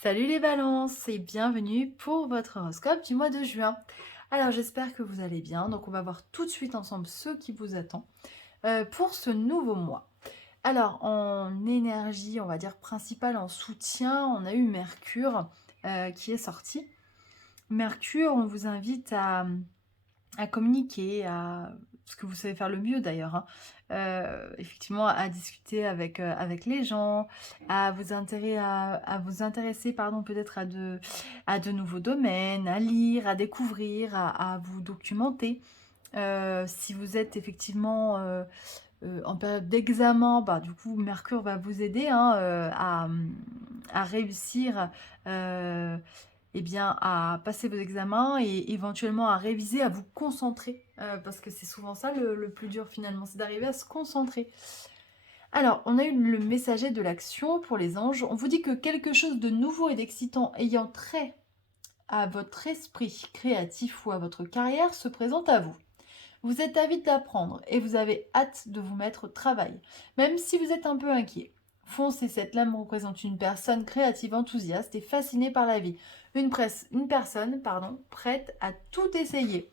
Salut les balances et bienvenue pour votre horoscope du mois de juin. Alors j'espère que vous allez bien, donc on va voir tout de suite ensemble ce qui vous attend pour ce nouveau mois. Alors en énergie, on va dire principale, en soutien, on a eu Mercure qui est sorti. Mercure, on vous invite à communiquer, à ce que vous savez faire le mieux d'ailleurs, hein. Effectivement à discuter avec les gens, à vous intéresser pardon, peut-être à de nouveaux domaines, à lire, à découvrir, à vous documenter. Si vous êtes effectivement, en période d'examen, bah, du coup Mercure va vous aider, hein, à réussir, eh bien, à passer vos examens et éventuellement à réviser, à vous concentrer, parce que c'est souvent ça le plus dur finalement, c'est d'arriver à se concentrer. Alors, on a eu le messager de l'action pour les anges. On vous dit que quelque chose de nouveau et d'excitant ayant trait à votre esprit créatif ou à votre carrière se présente à vous. Vous êtes avide d'apprendre et vous avez hâte de vous mettre au travail, même si vous êtes un peu inquiet. Foncez, cette lame représente une personne créative, enthousiaste et fascinée par la vie. Une personne, pardon, prête à tout essayer.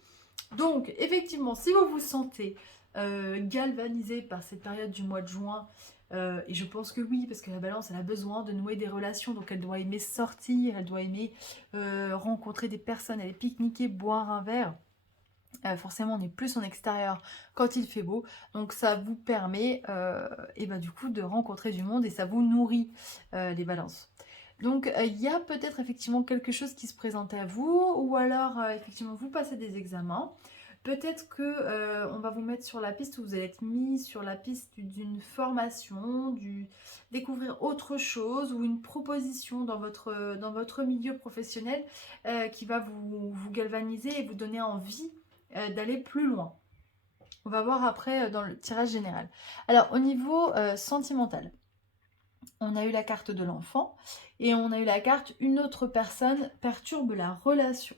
Donc, effectivement, si vous vous sentez galvanisé par cette période du mois de juin, et je pense que oui, parce que la balance, elle a besoin de nouer des relations, donc elle doit aimer sortir, elle doit aimer rencontrer des personnes, aller pique-niquer, boire un verre. Forcément, on est plus en extérieur quand il fait beau. Donc ça vous permet et bah, du coup de rencontrer du monde et ça vous nourrit les balances. Donc il y a peut-être effectivement quelque chose qui se présente à vous ou alors effectivement vous passez des examens. Peut-être que on va vous mettre sur la piste ou vous allez être mis sur la piste d'une formation, découvrir autre chose ou une proposition dans votre milieu professionnel qui va vous galvaniser et vous donner envie d'aller plus loin. On va voir après dans le tirage général. Alors au niveau sentimental, on a eu la carte de l'enfant et on a eu la carte une autre personne perturbe la relation.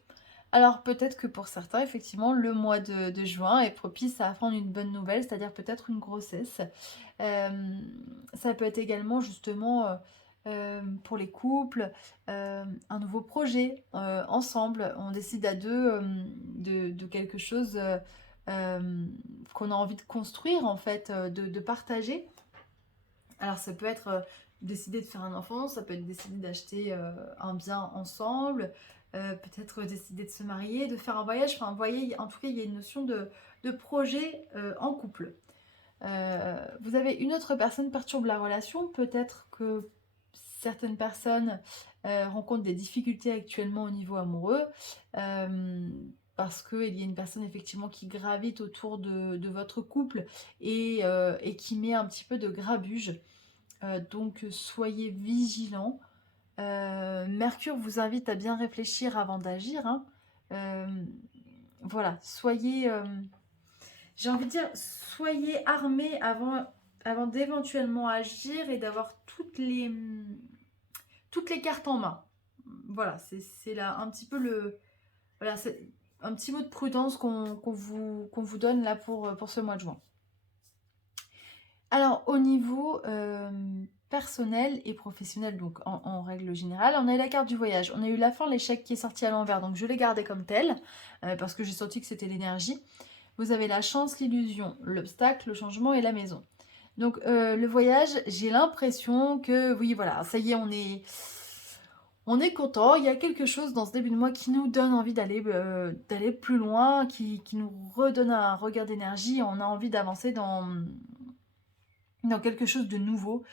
Alors peut-être que pour certains, effectivement, le mois de juin est propice à apprendre une bonne nouvelle, c'est-à-dire peut-être une grossesse. Euh, Ça peut être également justement pour les couples, un nouveau projet ensemble. On décide à deux de quelque chose qu'on a envie de construire en fait, de partager. Alors ça peut être décider de faire un enfant, ça peut être décider d'acheter un bien ensemble, peut-être décider de se marier, de faire un voyage. Enfin, vous voyez, en tout cas, il y a une notion de projet en couple. Vous avez une autre personne perturbe la relation, peut-être que certaines personnes rencontrent des difficultés actuellement au niveau amoureux, euh, parce qu'il y a une personne effectivement qui gravite autour de votre couple et qui met un petit peu de grabuge. Donc soyez vigilants. Mercure vous invite à bien réfléchir avant d'agir, hein. Euh, voilà, soyez, j'ai envie de dire, soyez armés avant d'éventuellement agir et d'avoir toutes les cartes en main. Voilà, c'est là un petit peu voilà, c'est un petit mot de prudence qu'on vous donne là pour ce mois de juin. Alors, au niveau personnel et professionnel, donc en règle générale, on a eu la carte du voyage. On a eu la fin, l'échec qui est sorti à l'envers, donc je l'ai gardé comme tel, parce que j'ai senti que c'était l'énergie. Vous avez la chance, l'illusion, l'obstacle, le changement et la maison. Donc, le voyage, j'ai l'impression que, oui, voilà, ça y est, on est content. Il y a quelque chose dans ce début de mois qui nous donne envie d'aller plus loin, qui nous redonne un regard d'énergie. On a envie d'avancer dans quelque chose de nouveau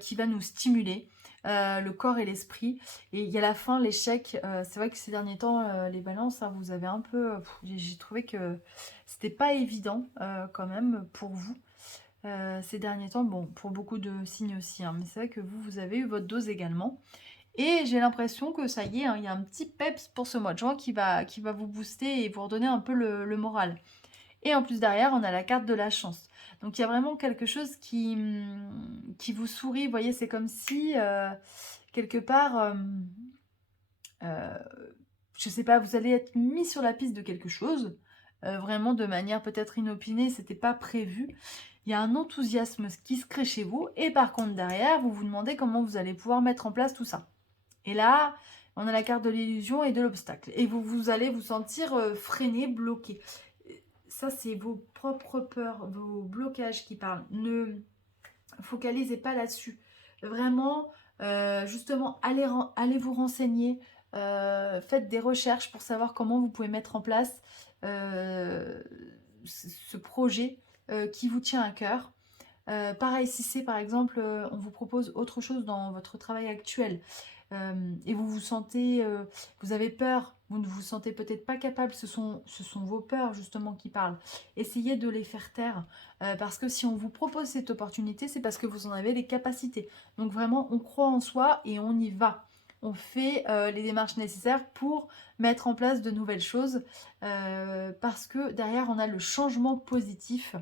qui va nous stimuler le corps et l'esprit. Et il y a la fin, l'échec. C'est vrai que ces derniers temps, les balances, hein, vous avez un peu... j'ai trouvé que c'était pas évident quand même pour vous. Ces derniers temps, bon, pour beaucoup de signes aussi, hein, mais c'est vrai que vous avez eu votre dose également. Et j'ai l'impression que ça y est, hein, il y a un petit peps pour ce mois de juin qui va vous booster et vous redonner un peu le moral. Et en plus derrière, on a la carte de la chance. Donc il y a vraiment quelque chose qui vous sourit. Vous voyez, c'est comme si, quelque part, euh, je sais pas, vous allez être mis sur la piste de quelque chose. Vraiment de manière peut-être inopinée, c'était pas prévu. Il y a un enthousiasme qui se crée chez vous. Et par contre, derrière, vous vous demandez comment vous allez pouvoir mettre en place tout ça. Et là, on a la carte de l'illusion et de l'obstacle. Et vous allez vous sentir freiné, bloqué. Ça, c'est vos propres peurs, vos blocages qui parlent. Ne focalisez pas là-dessus. Vraiment, justement, allez vous renseigner. Faites des recherches pour savoir comment vous pouvez mettre en place ce projet qui vous tient à cœur. Pareil, si c'est par exemple, on vous propose autre chose dans votre travail actuel et vous vous sentez, vous avez peur, vous ne vous sentez peut-être pas capable, ce sont vos peurs justement qui parlent. Essayez de les faire taire parce que si on vous propose cette opportunité, c'est parce que vous en avez les capacités. Donc vraiment, on croit en soi et on y va. On fait les démarches nécessaires pour mettre en place de nouvelles choses parce que derrière, on a le changement positif.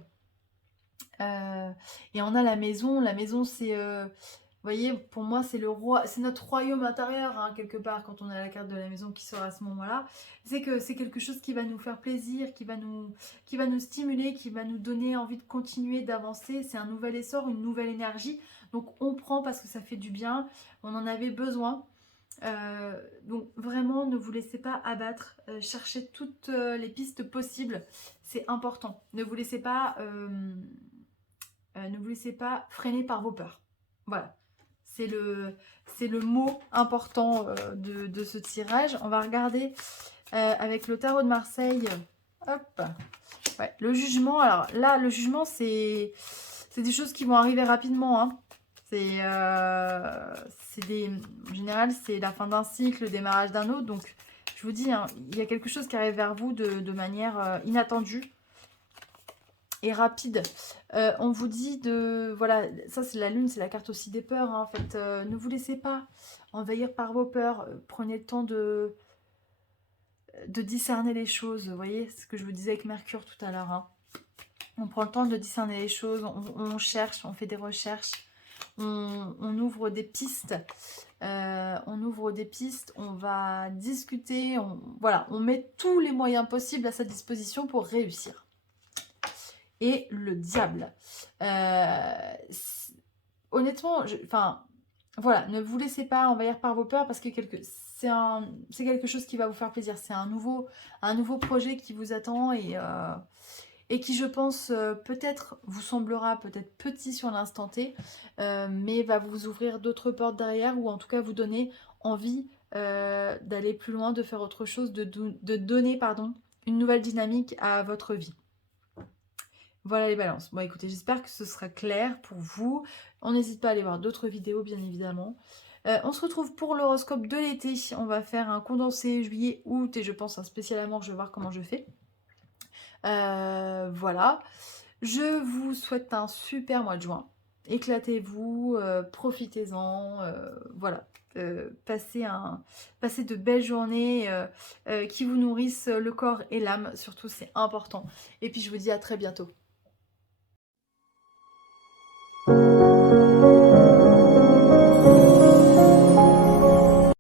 Et on a la maison. La maison, c'est, vous voyez, pour moi, c'est le roi, c'est notre royaume intérieur, hein, quelque part, quand on a la carte de la maison qui sort à ce moment-là. C'est que c'est quelque chose qui va nous faire plaisir, qui va nous stimuler, qui va nous donner envie de continuer, d'avancer. C'est un nouvel essor, une nouvelle énergie. Donc on prend parce que ça fait du bien. On en avait besoin. Donc vraiment, ne vous laissez pas abattre. Cherchez toutes les pistes possibles. C'est important. Ne vous laissez pas freiner par vos peurs. Voilà. C'est le mot important de ce tirage. On va regarder avec le tarot de Marseille. Hop. Ouais, le jugement. Alors là, le jugement, c'est des choses qui vont arriver rapidement. Hein. En général, c'est la fin d'un cycle, le démarrage d'un autre. Donc, je vous dis, hein, il y a quelque chose qui arrive vers vous de manière inattendue et rapide. On vous dit de... Voilà, ça c'est la lune, c'est la carte aussi des peurs. Hein, en fait, ne vous laissez pas envahir par vos peurs. Prenez le temps de discerner les choses. Vous voyez, ce que je vous disais avec Mercure tout à l'heure. Hein. On prend le temps de discerner les choses. On cherche, on fait des recherches. On ouvre des pistes. On va discuter. Voilà, on met tous les moyens possibles à sa disposition pour réussir. Et le diable. Honnêtement, voilà, ne vous laissez pas envahir par vos peurs parce que c'est quelque chose qui va vous faire plaisir. C'est un nouveau projet qui vous attend et qui, je pense, peut-être vous semblera peut-être petit sur l'instant T, mais va vous ouvrir d'autres portes derrière ou en tout cas vous donner envie d'aller plus loin, de faire autre chose, de donner une nouvelle dynamique à votre vie. Voilà les balances. Bon, écoutez, j'espère que ce sera clair pour vous. On n'hésite pas à aller voir d'autres vidéos, bien évidemment. On se retrouve pour l'horoscope de l'été. On va faire un condensé juillet, août et je pense un spécial amour. Je vais voir comment je fais. Voilà. Je vous souhaite un super mois de juin. Éclatez-vous, profitez-en. Voilà. Passez de belles journées qui vous nourrissent le corps et l'âme. Surtout, c'est important. Et puis, je vous dis à très bientôt.